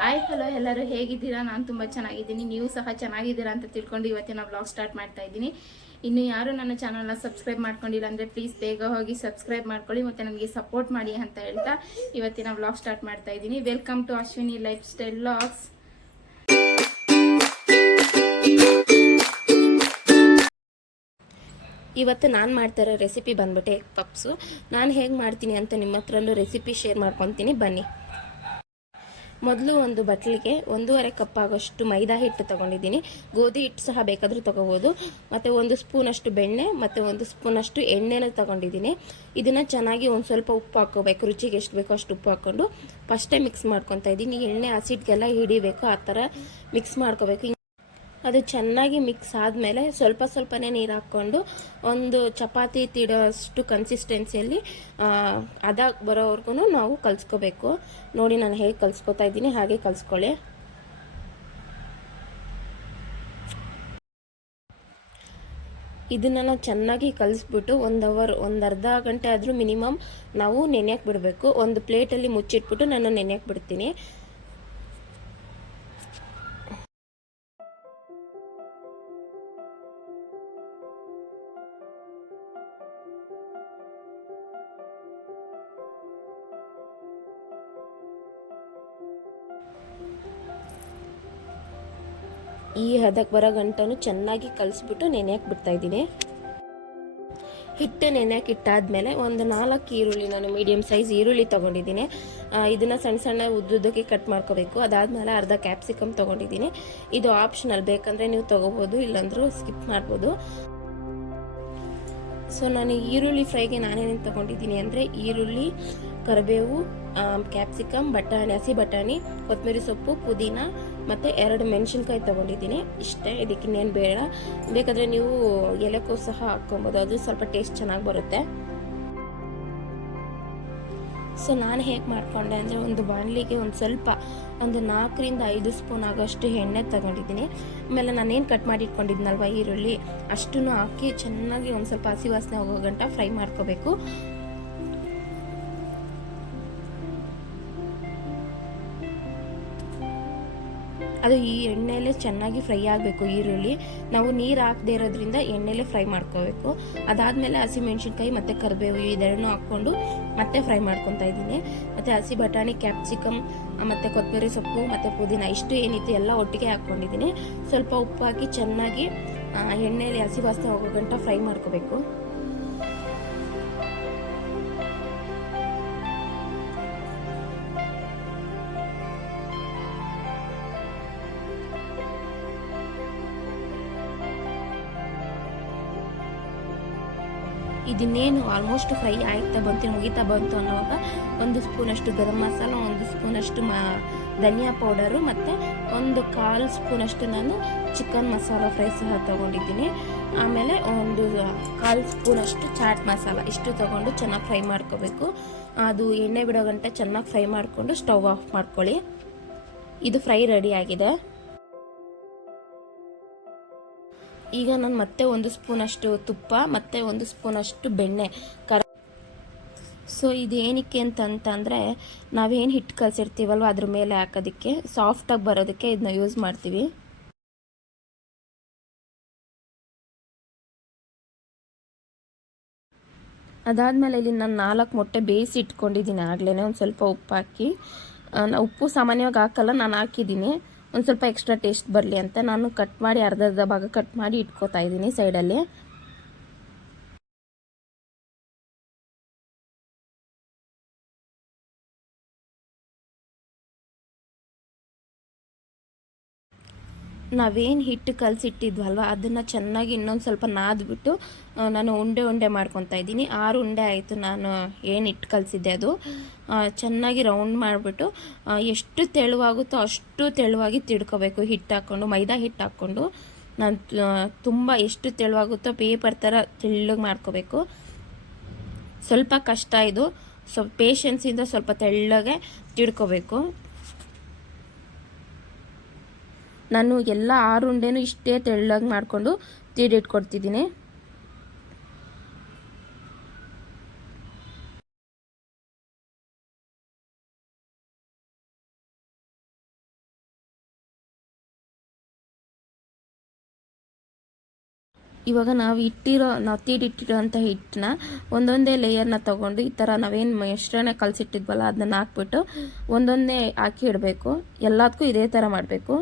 Hi hello ಎಲ್ಲರೂ ಹೇಗಿದ್ದೀರಾ? ನಾನು ತುಂಬ ಚೆನ್ನಾಗಿದ್ದೀನಿ, ನೀವು ಸಹ ಚೆನ್ನಾಗಿದ್ದೀರಾ ಅಂತ ತಿಳ್ಕೊಂಡು ಇವತ್ತಿನ ವ್ಲಾಗ್ ಸ್ಟಾರ್ಟ್ ಮಾಡ್ತಾ ಇದ್ದೀನಿ. ಇನ್ನು ಯಾರು ನನ್ನ ಚಾನಲ್ನ ಸಬ್ಸ್ಕ್ರೈಬ್ ಮಾಡ್ಕೊಂಡಿಲ್ಲ ಅಂದರೆ ಪ್ಲೀಸ್ ಬೇಗ ಹೋಗಿ ಸಬ್ಸ್ಕ್ರೈಬ್ ಮಾಡ್ಕೊಳ್ಳಿ ಮತ್ತು ನನಗೆ ಸಪೋರ್ಟ್ ಮಾಡಿ ಅಂತ ಹೇಳ್ತಾ ಇವತ್ತಿನ ವ್ಲಾಗ್ ಸ್ಟಾರ್ಟ್ ಮಾಡ್ತಾ ಇದ್ದೀನಿ. Welcome to Ashwini lifestyle vlogs. ಇವತ್ತು ನಾನು ಮಾಡ್ತಿರೋ ರೆಸಿಪಿ ಬಂದ್ಬಿಟ್ಟು ಎಗ್ ಪಪ್ಸು. ನಾನು ಹೇಗೆ ಮಾಡ್ತೀನಿ ಅಂತ ನಿಮ್ಮ ಹತ್ರಲ್ಲೂ ರೆಸಿಪಿ ಶೇರ್ ಮಾಡ್ಕೊತೀನಿ, ಬನ್ನಿ. ಮೊದಲು ಒಂದು ಬಟ್ಲಿಗೆ 1.5 ಕಪ್ ಆಗೋಷ್ಟು ಮೈದಾ ಹಿಟ್ಟು ತೊಗೊಂಡಿದ್ದೀನಿ. ಗೋಧಿ ಹಿಟ್ಟು ಸಹ ಬೇಕಾದರೂ ತೊಗೋಬೋದು. ಮತ್ತು 1 ಸ್ಪೂನಷ್ಟು ಬೆಣ್ಣೆ ಮತ್ತು 1 ಸ್ಪೂನಷ್ಟು ಎಣ್ಣೆನ ತೊಗೊಂಡಿದ್ದೀನಿ. ಇದನ್ನು ಚೆನ್ನಾಗಿ ಒಂದು ಸ್ವಲ್ಪ ಉಪ್ಪು ಹಾಕ್ಕೋಬೇಕು, ರುಚಿಗೆ ಎಷ್ಟು ಬೇಕೋ ಅಷ್ಟು ಉಪ್ಪು ಹಾಕ್ಕೊಂಡು ಫಸ್ಟೇ ಮಿಕ್ಸ್ ಮಾಡ್ಕೊತಾ ಇದ್ದೀನಿ. ಎಣ್ಣೆ ಹಸಿಟ್ಗೆಲ್ಲ ಹಿಡಿಬೇಕು, ಆ ಥರ ಮಿಕ್ಸ್ ಮಾಡ್ಕೋಬೇಕು. ಅದು ಚೆನ್ನಾಗಿ ಮಿಕ್ಸ್ ಆದಮೇಲೆ ಸ್ವಲ್ಪನೇ ನೀರು ಹಾಕ್ಕೊಂಡು ಒಂದು ಚಪಾತಿ ತೀಡೋಷ್ಟು ಕನ್ಸಿಸ್ಟೆನ್ಸಿಯಲ್ಲಿ ಅದಾಗ ಬರೋವರೆಗೂ ನಾವು ಕಲಿಸ್ಕೋಬೇಕು. ನೋಡಿ ನಾನು ಹೇಗೆ ಕಲಿಸ್ಕೊತಾ ಇದ್ದೀನಿ ಹಾಗೆ ಕಲಿಸ್ಕೊಳ್ಳಿ. ಇದನ್ನು ಚೆನ್ನಾಗಿ ಕಲಿಸ್ಬಿಟ್ಟು 1 ಅವರ್, ಒಂದು ಅರ್ಧ ಗಂಟೆ ಆದರೂ ಮಿನಿಮಮ್ ನಾವು ನೆನೆಯಕ್ಕೆ ಬಿಡಬೇಕು. ಒಂದು ಪ್ಲೇಟಲ್ಲಿ ಮುಚ್ಚಿಟ್ಬಿಟ್ಟು ನಾನು ನೆನೆಯಕ್ಕೆ ಬಿಡ್ತೀನಿ. ಈ ಹದಕ್ಕೆ ಬರೋ ಗಂಟನು ಚೆನ್ನಾಗಿ ಕಲಿಸ್ಬಿಟ್ಟು ನೆನೆಯಕ್ಕೆ ಬಿಡ್ತಾ ಇದ್ದೀನಿ. ಹಿಟ್ಟು ನೆನೆಯಕ್ಕೆ ಇಟ್ಟಾದ್ಮೇಲೆ ಒಂದು 4 ಈರುಳ್ಳಿ, ನಾನು ಮೀಡಿಯಮ್ ಸೈಜ್ ಈರುಳ್ಳಿ ತೊಗೊಂಡಿದ್ದೀನಿ. ಇದನ್ನು ಸಣ್ಣ ಉದ್ದುದ್ದಕ್ಕೆ ಕಟ್ ಮಾಡ್ಕೋಬೇಕು. ಅದಾದಮೇಲೆ ಅರ್ಧ ಕ್ಯಾಪ್ಸಿಕಮ್ ತೊಗೊಂಡಿದ್ದೀನಿ. ಇದು ಆಪ್ಷನಲ್, ಬೇಕಂದರೆ ನೀವು ತೊಗೋಬೋದು, ಇಲ್ಲಾಂದ್ರೂ ಸ್ಕಿಪ್ ಮಾಡ್ಬೋದು. ಸೊ ನಾನು ಈರುಳ್ಳಿ ಫ್ರೈಗೆ ನಾನೇನೇನು ತೊಗೊಂಡಿದ್ದೀನಿ ಅಂದರೆ ಈರುಳ್ಳಿ, ಕರಿಬೇವು, ಕ್ಯಾಪ್ಸಿಕಮ್, ಬಟಾಣಿ, ಹಸಿ ಬಟಾಣಿ, ಕೊತ್ತಂಬರಿ ಸೊಪ್ಪು, ಪುದೀನ ಮತ್ತು 2 ಮೆಣಸಿನ್ಕಾಯಿ ತೊಗೊಂಡಿದ್ದೀನಿ. ಇಷ್ಟೇ, ಇದಕ್ಕಿನ್ನೇನು ಬೇಡ. ಬೇಕಾದರೆ ನೀವು ಎಲೆಕೋಸು ಸಹ ಹಾಕ್ಕೊಬೋದು, ಅದು ಸ್ವಲ್ಪ ಟೇಸ್ಟ್ ಚೆನ್ನಾಗಿ ಬರುತ್ತೆ. ಸೊ ನಾನು ಹೇಗೆ ಮಾಡಿಕೊಂಡೆ ಅಂದರೆ ಒಂದು ಬಾಣಲಿಗೆ ಒಂದು 4ರಿಂದ 5 ಸ್ಪೂನ್ ಆಗೋಷ್ಟು ಎಣ್ಣೆ ತಗೊಂಡಿದ್ದೀನಿ. ಆಮೇಲೆ ನಾನೇನು ಕಟ್ ಮಾಡಿ ಇಟ್ಕೊಂಡಿದ್ನಲ್ವ ಈರುಳ್ಳಿ, ಅಷ್ಟನ್ನು ಹಾಕಿ ಚೆನ್ನಾಗಿ ಒಂದು ಸ್ವಲ್ಪ ಹಸಿ ವಾಸನೆ ಹೋಗೋ ಗಂಟ ಫ್ರೈ ಮಾಡ್ಕೋಬೇಕು. ಅದು ಈ ಎಣ್ಣೆಯಲ್ಲೇ ಚೆನ್ನಾಗಿ ಫ್ರೈ ಆಗಬೇಕು ಈರುಳ್ಳಿ. ನಾವು ನೀರು ಹಾಕದೇ ಇರೋದ್ರಿಂದ ಎಣ್ಣೆಲೇ ಫ್ರೈ ಮಾಡ್ಕೋಬೇಕು. ಅದಾದಮೇಲೆ ಹಸಿಮೆಣ್ಸಿನ್ಕಾಯಿ ಮತ್ತು ಕರಿಬೇವು ಇದೆರಡನ್ನೂ ಹಾಕ್ಕೊಂಡು ಮತ್ತೆ ಫ್ರೈ ಮಾಡ್ಕೊತಾ ಇದ್ದೀನಿ. ಮತ್ತು ಹಸಿ ಬಟಾಣಿ, ಕ್ಯಾಪ್ಸಿಕಮ್ ಮತ್ತು ಕೊತ್ತಂಬರಿ ಸೊಪ್ಪು ಮತ್ತು ಪುದೀನ ಇಷ್ಟು ಏನಿತ್ತು ಎಲ್ಲ ಒಟ್ಟಿಗೆ ಹಾಕ್ಕೊಂಡಿದ್ದೀನಿ. ಸ್ವಲ್ಪ ಉಪ್ಪು ಹಾಕಿ ಚೆನ್ನಾಗಿ ಎಣ್ಣೆಯಲ್ಲಿ ಹಸಿ ವಾಸನೆ ಹೋಗೋ ಗಂಟ ಫ್ರೈ ಮಾಡ್ಕೋಬೇಕು. ಇದನ್ನೇನು ಆಲ್ಮೋಸ್ಟ್ ಫ್ರೈ ಆಯ್ತಾ ಮುಗಿತಾ ಬಂತು ಅನ್ನೋವಾಗ 1 ಸ್ಪೂನಷ್ಟು ಗರಂ ಮಸಾಲ, 1 ಸ್ಪೂನಷ್ಟು ಧನಿಯಾ ಪೌಡರು ಮತ್ತು 1/4 ಸ್ಪೂನಷ್ಟು ನಾನು ಚಿಕನ್ ಮಸಾಲ ಫ್ರೈ ಸಹ ತೊಗೊಂಡಿದ್ದೀನಿ. ಆಮೇಲೆ 1/4 ಸ್ಪೂನಷ್ಟು ಚಾಟ್ ಮಸಾಲ, ಇಷ್ಟು ತೊಗೊಂಡು ಚೆನ್ನಾಗಿ ಫ್ರೈ ಮಾಡ್ಕೋಬೇಕು. ಅದು ಎಣ್ಣೆ ಬಿಡೋ ಗಂಟೆ ಚೆನ್ನಾಗಿ ಫ್ರೈ ಮಾಡಿಕೊಂಡು ಸ್ಟವ್ ಆಫ್ ಮಾಡ್ಕೊಳ್ಳಿ. ಇದು ಫ್ರೈ ರೆಡಿ ಆಗಿದೆ. ಈಗ ನಾನು ಮತ್ತೆ 1 ಸ್ಪೂನಷ್ಟು ತುಪ್ಪ ಮತ್ತು 1 ಸ್ಪೂನಷ್ಟು ಬೆಣ್ಣೆ ಸೊ ಇದೇನಕ್ಕೆ ಅಂತಂದರೆ ನಾವೇನು ಹಿಟ್ಟು ಕಲಸಿರ್ತೀವಲ್ವ ಅದ್ರ ಮೇಲೆ ಹಾಕೋದಕ್ಕೆ, ಸಾಫ್ಟಾಗಿ ಬರೋದಕ್ಕೆ ಇದನ್ನ ಯೂಸ್ ಮಾಡ್ತೀವಿ. ಅದಾದಮೇಲೆ ಇಲ್ಲಿ ನಾನು 4 ಮೊಟ್ಟೆ ಬೇಯಿಸಿ ಇಟ್ಕೊಂಡಿದ್ದೀನಿ ಆಗಲೇ. ಒಂದು ಸ್ವಲ್ಪ ಉಪ್ಪು ಹಾಕಿ, ಉಪ್ಪು ಸಾಮಾನ್ಯವಾಗಿ ಹಾಕಲ್ಲ, ನಾನು ಹಾಕಿದ್ದೀನಿ ಒಂದು ಸ್ವಲ್ಪ ಎಕ್ಸ್ಟ್ರಾ ಟೇಸ್ಟ್ ಬರಲಿ ಅಂತ. ನಾನು ಕಟ್ ಮಾಡಿ ಅರ್ಧ ಭಾಗ ಕಟ್ ಮಾಡಿ ಇಟ್ಕೋತಾ ಇದ್ದೀನಿ ಸೈಡಲ್ಲಿ. ನಾವೇನು ಹಿಟ್ಟು ಕಲಸಿಟ್ಟಿದ್ವಲ್ವ ಅದನ್ನು ಚೆನ್ನಾಗಿ ಇನ್ನೊಂದು ಸ್ವಲ್ಪ ನಾದ್ಬಿಟ್ಟು ನಾನು ಉಂಡೆ ಮಾಡ್ಕೊತಾ ಇದ್ದೀನಿ. 6 ಉಂಡೆ ಆಯಿತು ನಾನು ಏನು ಹಿಟ್ಟು ಕಲಸಿದ್ದೆ ಅದು. ಚೆನ್ನಾಗಿ ರೌಂಡ್ ಮಾಡಿಬಿಟ್ಟು ಎಷ್ಟು ತೆಳುವಾಗುತ್ತೋ ಅಷ್ಟು ತೆಳುವಾಗಿ ತಿಡ್ಕೋಬೇಕು. ಹಿಟ್ಟು ಹಾಕ್ಕೊಂಡು, ಮೈದಾ ಹಿಟ್ಟು ಹಾಕ್ಕೊಂಡು ನಾನು ತುಂಬ ಎಷ್ಟು ತೆಳುವಾಗುತ್ತೋ ಪೇಪರ್ ಥರ ತೆಳ್ಳಗೆ ಮಾಡ್ಕೋಬೇಕು. ಸ್ವಲ್ಪ ಕಷ್ಟ ಇದು, ಸ್ವಲ್ಪ ಪೇಷನ್ಸಿಂದ ಸ್ವಲ್ಪ ತೆಳ್ಳಗೆ ತಿಡ್ಕೋಬೇಕು. ನಾನು ಎಲ್ಲ 6 ಉಂಡೆನೂ ಇಷ್ಟೇ ತೆಳ್ಳಗೆ ಮಾಡಿಕೊಂಡು ತೀಡಿಟ್ಕೊಡ್ತಿದ್ದೀನಿ. ಇವಾಗ ನಾವು ತೀಡಿಟ್ಟಿರೋಂಥ ಹಿಟ್ಟನ್ನ ಒಂದೊಂದೇ ಲೇಯರ್ನ ತೊಗೊಂಡು ಈ ಥರ ನಾವೇನು ಮಿಶ್ರಣ ಕಲಸಿಟ್ಟಿದ್ವಲ್ಲ ಅದನ್ನ ಹಾಕ್ಬಿಟ್ಟು ಒಂದೊಂದೇ ಹಾಕಿ ಇಡಬೇಕು. ಎಲ್ಲದಕ್ಕೂ ಇದೇ ಥರ ಮಾಡಬೇಕು.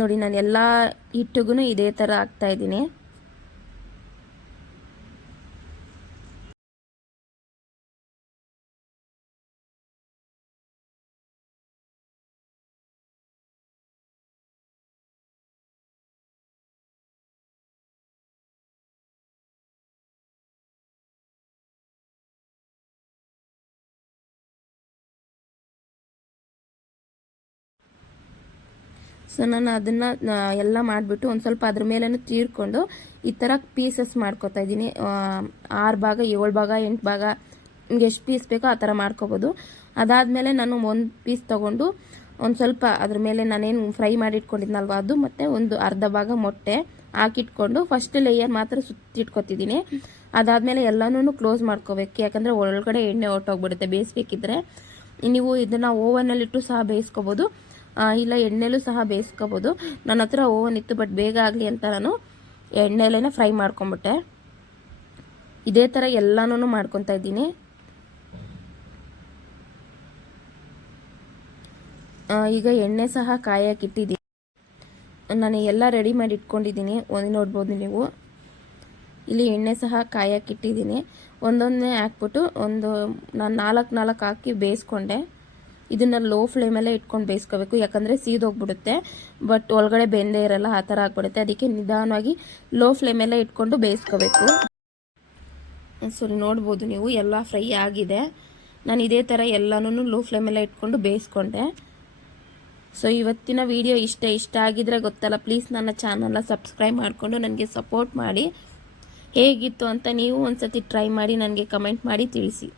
ನೋಡಿ, ನಾನು ಎಲ್ಲ ಹಿಟ್ಟಿಗೂ ಇದೇ ಥರ ಹಾಕ್ತಾ ಇದ್ದೀನಿ. ಸೊ ನಾನು ಅದನ್ನು ಎಲ್ಲ ಮಾಡಿಬಿಟ್ಟು ಒಂದು ಸ್ವಲ್ಪ ಅದ್ರ ಮೇಲೂ ತೀರ್ಕೊಂಡು ಈ ಥರ ಪೀಸಸ್ ಮಾಡ್ಕೊತಾ ಇದ್ದೀನಿ. 6 ಭಾಗ 7 ಭಾಗ 8 ಭಾಗ ನಿಮ್ಗೆ ಎಷ್ಟು ಪೀಸ್ ಬೇಕೋ ಆ ಥರ ಮಾಡ್ಕೋಬೋದು. ಅದಾದಮೇಲೆ ನಾನು ಒಂದು ಪೀಸ್ ತೊಗೊಂಡು ಒಂದು ಸ್ವಲ್ಪ ಅದ್ರ ಮೇಲೆ ನಾನೇನು ಫ್ರೈ ಮಾಡಿ ಇಟ್ಕೊಂಡಿದ್ನಲ್ವ ಅದು, ಮತ್ತು ಒಂದು ಅರ್ಧ ಭಾಗ ಮೊಟ್ಟೆ ಹಾಕಿಟ್ಕೊಂಡು ಫಸ್ಟ್ ಲೇಯರ್ ಮಾತ್ರ ಸುತ್ತಿಟ್ಕೊತಿದ್ದೀನಿ. ಅದಾದಮೇಲೆ ಎಲ್ಲನೂ ಕ್ಲೋಸ್ ಮಾಡ್ಕೋಬೇಕು, ಯಾಕಂದರೆ ಒಳಗಡೆ ಎಣ್ಣೆ ಹೊಟ್ಟೋಗ್ಬಿಡುತ್ತೆ ಬೇಯಿಸ್ಬೇಕಿದ್ರೆ. ನೀವು ಇದನ್ನು ಓವನ್ನಲ್ಲಿಟ್ಟು ಸಹ ಬೇಯಿಸ್ಕೋಬೋದು, ಇಲ್ಲ ಎಣ್ಣೆಲೂ ಸಹ ಬೇಯಿಸ್ಕೋಬೋದು. ನನ್ನ ಹತ್ರ ಓವನ್ ಇತ್ತು, ಬಟ್ ಬೇಗ ಆಗಲಿ ಅಂತ ನಾನು ಎಣ್ಣೆಲೇ ಫ್ರೈ ಮಾಡ್ಕೊಂಬಿಟ್ಟೆ. ಇದೇ ಥರ ಎಲ್ಲನೂ ಮಾಡ್ಕೊತಾ ಇದ್ದೀನಿ. ಈಗ ಎಣ್ಣೆ ಸಹ ಕಾಯಕ್ಕಿಟ್ಟಿದ್ದೀನಿ. ನಾನು ಎಲ್ಲ ರೆಡಿ ಮಾಡಿ ಇಟ್ಕೊಂಡಿದ್ದೀನಿ. ನೋಡ್ಬೋದು ನೀವು, ಇಲ್ಲಿ ಎಣ್ಣೆ ಸಹ ಕಾಯಕ್ಕಿಟ್ಟಿದ್ದೀನಿ. ಒಂದೊಂದೇ ಹಾಕ್ಬಿಟ್ಟು ನಾನು 4 ಹಾಕಿ ಬೇಯಿಸ್ಕೊಂಡೆ. ಇದನ್ನು ಲೋ ಫ್ಲೇಮಲ್ಲೇ ಇಟ್ಕೊಂಡು ಬೇಯಿಸ್ಕೋಬೇಕು, ಯಾಕಂದರೆ ಸೀದೋಗ್ಬಿಡುತ್ತೆ, ಬಟ್ ಒಳಗಡೆ ಬೆಂದೇ ಇರಲ್ಲ, ಆ ಥರ ಆಗ್ಬಿಡುತ್ತೆ. ಅದಕ್ಕೆ ನಿಧಾನವಾಗಿ ಲೋ ಫ್ಲೇಮಲ್ಲೇ ಇಟ್ಕೊಂಡು ಬೇಯಿಸ್ಕೋಬೇಕು. ಸೊ ನೋಡ್ಬೋದು ನೀವು, ಎಲ್ಲ ಫ್ರೈ ಆಗಿದೆ. ನಾನು ಇದೇ ಥರ ಎಲ್ಲನೂ ಲೋ ಫ್ಲೇಮಲ್ಲೇ ಇಟ್ಕೊಂಡು ಬೇಯಿಸ್ಕೊಂಡೆ. ಸೊ ಇವತ್ತಿನ ವಿಡಿಯೋ ಇಷ್ಟ ಆಗಿದ್ರೆ ಗೊತ್ತಲ್ಲ, ಪ್ಲೀಸ್ ನನ್ನ ಚಾನಲ್ನ ಸಬ್ಸ್ಕ್ರೈಬ್ ಮಾಡಿಕೊಂಡು ನನಗೆ ಸಪೋರ್ಟ್ ಮಾಡಿ. ಹೇಗಿತ್ತು ಅಂತ ನೀವು ಒಂದ್ಸತಿ ಟ್ರೈ ಮಾಡಿ ನನಗೆ ಕಮೆಂಟ್ ಮಾಡಿ ತಿಳಿಸಿ.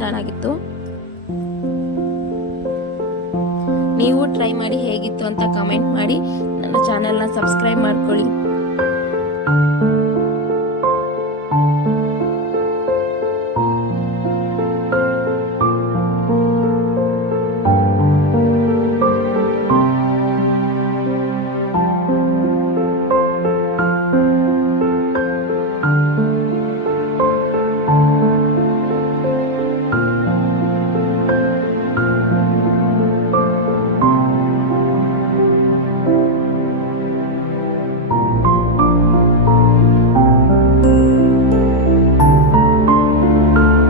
ಚೆನ್ನಾಗಿತ್ತು. ನೀವು ಟ್ರೈ ಮಾಡಿ ಹೇಗಿತ್ತು ಅಂತ ಕಮೆಂಟ್ ಮಾಡಿ. ನನ್ನ ಚಾನೆಲ್ನ ಸಬ್ಸ್ಕ್ರೈಬ್ ಮಾಡ್ಕೊಳ್ಳಿ.